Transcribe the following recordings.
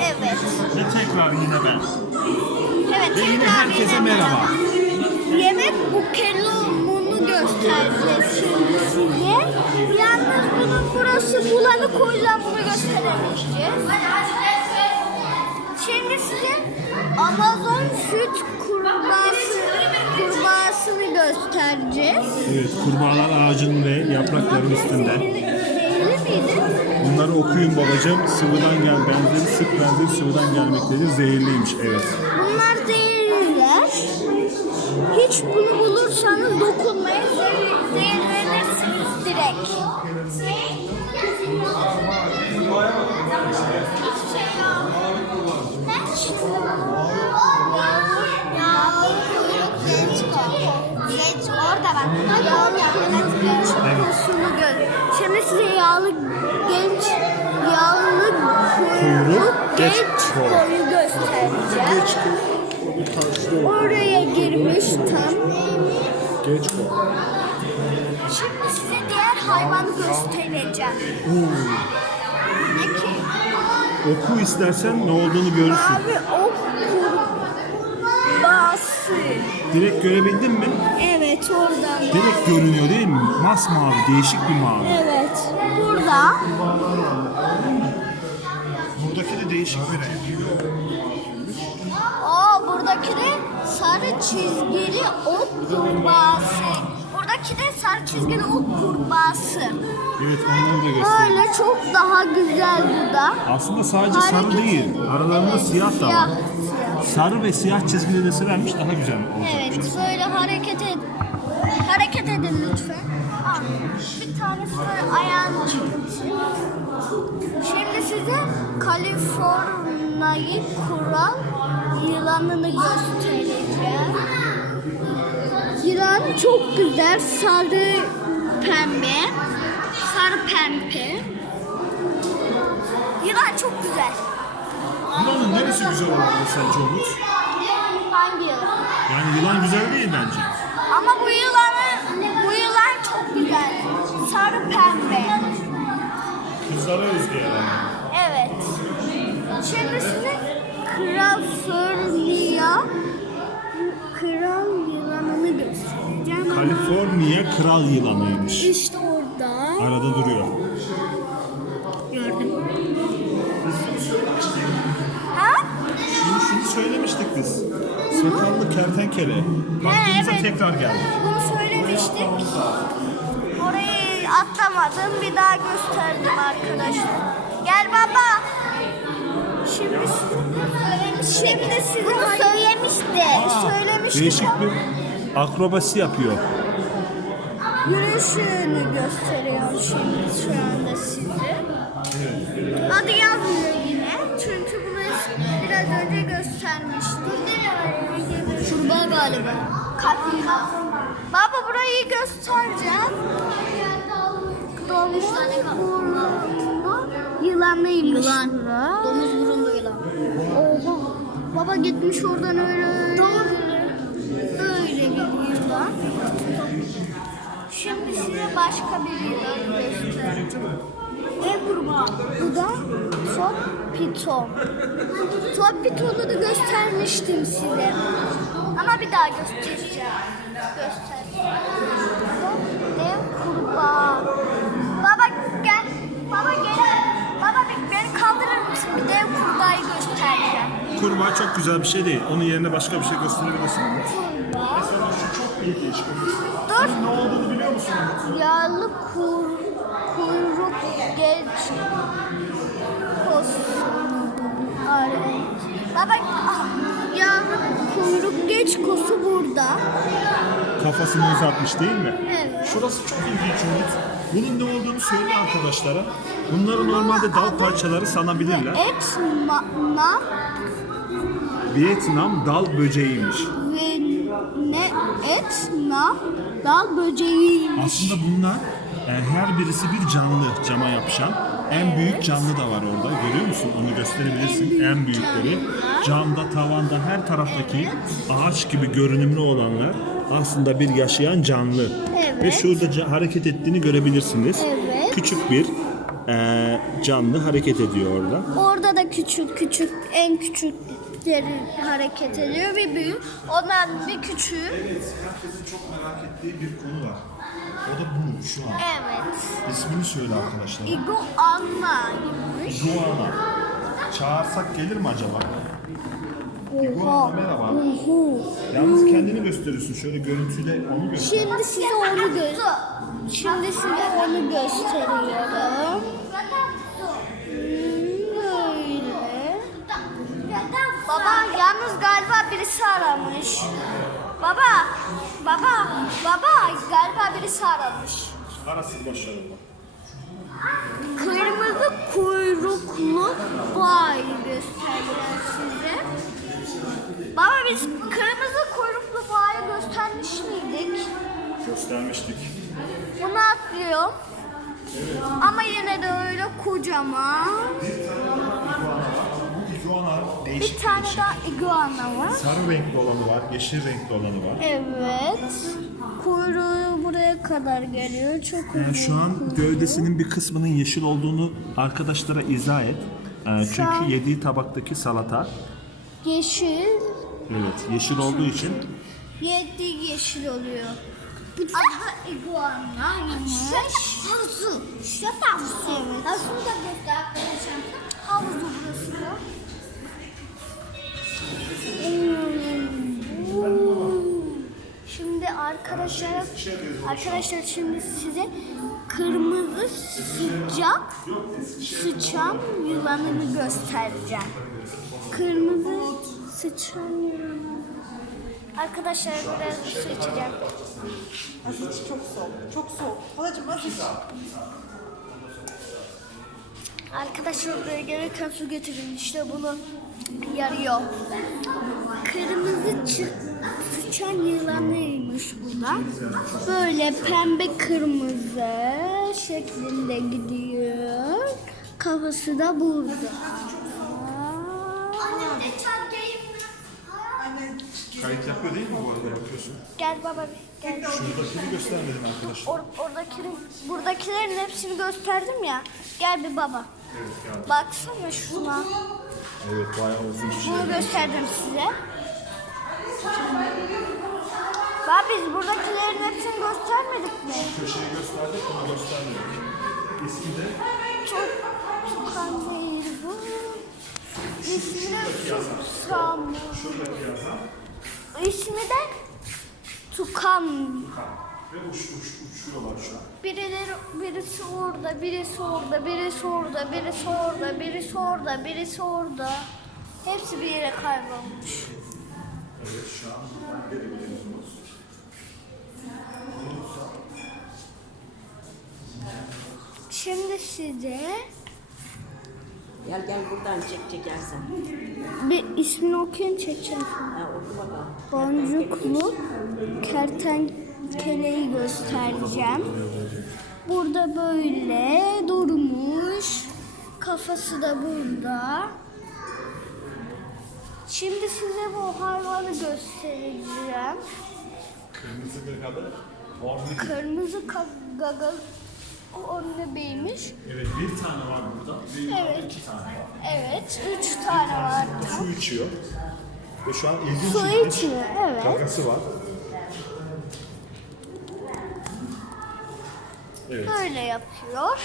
Evet. Ve tekrar yine ben. Evet. Ve yine tekrar herkese yine merhaba. Yemek bukelumunu göstereceğiz şimdi size. Yalnız bunun burası bulanık o yüzden bunu gösteremeyeceğiz. Şimdi size Amazon süt kurbağası, kurbağasını göstereceğiz. Evet, kurbağalar ağacının ve yaprakların üstünde. Zehirli miydi? Bunları okuyun babacığım. Sıvıdan gel benzeri, sık benzeri sıvıdan gelmektedir. Zehirliymiş, evet. Bunlar zehirliler. Hiç bunu bulursanız dokunmayın. Zehir- Zehirlenirsiniz direkt. Orada bak. Genç kokusunu gör. Şimdi size yağlı genç yağlı kuyruk genç koy. koyu göstereceğim. Oraya girmiş tam. Geç koy. Şimdi size diğer hayvanı göstereceğim. Ne ki? Oku istersen ne olduğunu görürsün. Abi o kurbağası. Direkt görebildin mi? Evet oradan. Direkt görünüyor değil mi? Masmavi, değişik bir mavi. Evet. Burada. Buradaki de değişik bir renk. Aa buradaki de sarı çizgili ok kurbağası. Buradaki de sarı çizgili ok kurbağası. Evet, onları da göstereyim. Böyle çok daha güzel bu da. Aslında sadece sarı değil, aralarında siyah da Siyah. var. Sarı ve siyah çizgileri vermiş daha güzel olacakmış. Evet böyle hareket ed hareket edin lütfen. Aa, bir tanesi ayağını çeksin. Şimdi size Kaliforniya'yı kural yılanını göstereceğim. Yılan çok güzel sarı pembe. Sarı pembe. Yılan çok güzel. Yılanın neresi güzel olabilir sence Umut? Hangi yılan? Yani yılan güzel değil bence. Ama bu yılan güzel. Sarı pembe. Kızlara özgü yani. Evet. Şimdi size Kral Fırlıya Kral yılanını göstereceğim. Kaliforniya kral yılanıymış. İşte orada. Arada duruyor. Gördüm. Ha? Şunu, şunu söylemiştik biz. Sakallı kertenkele. Baktığımızda evet. tekrar geldi. Bunu söylemiştik. Atlamadım. Bir daha gösterdim arkadaşlar. Gel baba. Şimdi Şimdi size bunu söylemişti. Söylemiştik. Değişik bir akrobasi yapıyor. Yürüyüşünü gösteriyor şimdi şu anda size. Adı yazmıyor yine. Çünkü bunu biraz önce göstermiştim. Kurbağa galiba. Kaplan. Baba burayı göstereceğim. Domuz burunlu yılanıymış. Yılan. Domuz burunlu yılan. Oha. Baba gitmiş oradan öyle öyle. Öyle bir yılan. Şimdi size başka bir yılan göstereceğim. Ne kurbağa? Bu da top piton. Top pitonu da göstermiştim size. Ama bir daha göstereceğim. Göstereceğim. Dev kurbağa. Kurbağa çok güzel bir şey değil. Onun yerine başka bir şey gösterebilirsin. Mesela şu çok değişik. Dur. Ne olduğunu biliyor musun? Yağlı kur, kuyruk geç. Baba ah, yağlı kuyruk geç kosu burada. Kafasını uzatmış değil mi? Evet. Şurası çok ilginç Umut. Bunun ne olduğunu söyle arkadaşlara. Bunları normalde dal parçaları sanabilirler. Et ma, na Vietnam dal böceğiymiş. ve ne et na dal böceğiymiş. Aslında bunlar e, her birisi bir canlı cama yapışan. En büyük canlı da var orada. Görüyor musun? Onu gösterebilirsin. En büyükleri. Camda, tavanda, her taraftaki ağaç gibi görünümlü olanlar aslında bir yaşayan canlı. Evet. Ve şurada hareket ettiğini görebilirsiniz. Evet. Küçük bir e, canlı hareket ediyor orada. Orada da küçük küçük en küçükleri hareket ediyor bir büyük. Ondan bir küçüğü. herkesin çok merak ettiği bir konu var. O da bu şu an. Evet. İsmini söyle arkadaşlar. Iguanaymış. Iguana. Çağırsak gelir mi acaba? Iguana merhaba. Uhu. Yalnız kendini gösteriyorsun. Şöyle görüntüyle onu göster. Şimdi size onu gö Şimdi size onu gösteriyorum. Hmm, Böyle. Baba yalnız galiba birisi aramış. Baba, baba, baba galiba birisi aramış. Arası başarılı. Kırmızı kuyruklu bay göstereceğim size. Baba biz kırmızı kuyruklu bağı göstermiş miydik? Göstermiştik. Bunu atlıyorum. Ama yine de öyle kocaman. Bu iguana Bir değişik tane değişik. daha iguana var. Sarı renkli olanı var, yeşil renkli olanı var. Evet. Kuyruğu buraya kadar geliyor. Çok Ee, uzun şu an kuyruğu. gövdesinin bir kısmının yeşil olduğunu arkadaşlara izah et. Ee, çünkü an- yediği tabaktaki salata yeşil. evet yeşil olduğu için Yedi yeşil oluyor. Adı iguanaymış. Havuzu. İşte havuzu. Evet. Havuzunu da göster arkadaşlar. Havuzu burası da. Şimdi arkadaşlar arkadaşlar şimdi size kırmızı sıcak sıçan yılanını göstereceğim. Kırmızı sıçan yılanı. Arkadaşlar biraz su içeceğim. Az iç çok soğuk. Çok soğuk. Halacığım az iç. Arkadaşlar buraya gelirken su getirin. İşte bunu yarıyor. Kırmızı çı- sıçan yılanıymış bu da. Böyle pembe kırmızı şeklinde gidiyor. Kafası da burada. Kayıt yapıyor değil mi bu arada yapıyorsun? Gel baba gel. Şuradakini göstermedin arkadaşlar. Or, oradakilerin, buradakilerin hepsini gösterdim ya. Gel bir baba. Baksana şuna. Evet bayağı uzun bir şey. Bunu gösterdim size. Bak biz buradakilerin hepsini göstermedik mi? Köşeyi gösterdik onu göstermedik. İsmi de Çok tukan değil bu. İsmi de Susam. şuradaki yazan İsmi de Tukan. Ve uç, uç, uçuyorlar şu an. Birileri, birisi orada, birisi orada, birisi orada, birisi orada, birisi orada, birisi orada. Hepsi bir yere kaybolmuş. Evet şu an buradan görebiliyorsunuz. Şimdi size Gel gel buradan çek çekersen. bir ismini okuyun çekeceğim. Ha oku bakalım. Boncuklu kertenkeleyi göstereceğim. Burada böyle durmuş. Kafası da burada. Şimdi size bu hayvanı göstereceğim. Kırmızı. Ornit. Kırmızı ka- gaga onun beymiş. Evet bir tane var burada. Bir Evet. iki tane var. Evet, üç tane var. Su içiyor. Ve şu an ilginç Su içiyor, evet. Gagası var. Evet. Böyle yapıyor.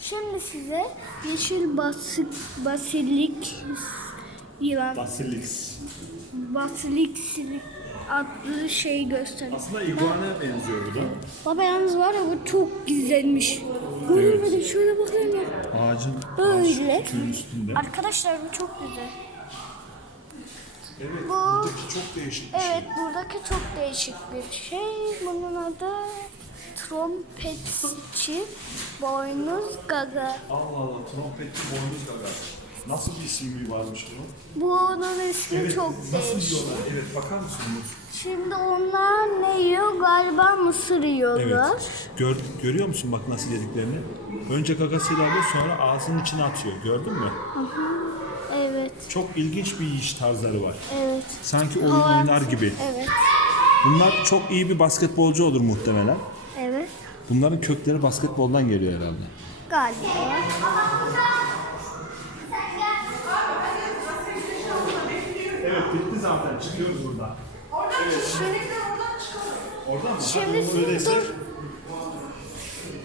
Şimdi size yeşil basık, basilik yılan, Basilix. basilik adlı şeyi göstereyim. Aslında iguana'ya benziyor bu da. Baba yalnız var ya bu çok güzelmiş. Görmedim şöyle bakayım ya. Ağacın Böyle. kütüğün üstünde. Arkadaşlar bu çok güzel. Evet, Bu- buradaki çok değişik bir şey. Evet buradaki çok değişik bir şey. Bunun adı trompetçi boynuz gaga. Allah Allah, trompetli boynuz gaga. Nasıl bir ismi varmış bunun? Bunun ismi Evet, çok nasıl değişik. yiyorlar? Evet, bakar mısınız? Şimdi onlar ne yiyor? Galiba mısır yiyorlar. Evet. Gör, görüyor musun bak nasıl yediklerini? Önce gagasıyla alıyor sonra ağzının içine atıyor. Gördün mü? Evet. Çok ilginç bir yiyiş tarzları var. Evet. Sanki oyun Hava- oynar gibi. Evet. Bunlar çok iyi bir basketbolcu olur muhtemelen. Evet. Bunların kökleri basketboldan geliyor herhalde. Galiba. Evet bitti zaten çıkıyoruz buradan. Oradan mı? Şimdi Öyleyse dur.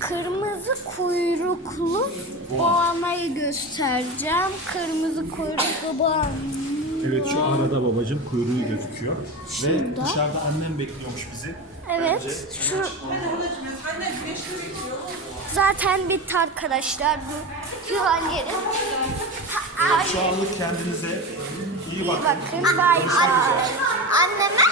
Kırmızı kuyruklu boğamayı göstereceğim. Kırmızı kuyruklu boğama. Evet şu arada babacığım kuyruğu gözüküyor. Ve Şurada. dışarıda annem bekliyormuş bizi. Evet. Şu zaten bitti arkadaşlar. Bu. Ha, Şu anlık kendinize iyi iyi bakın. bakın. Bay bay. Anneme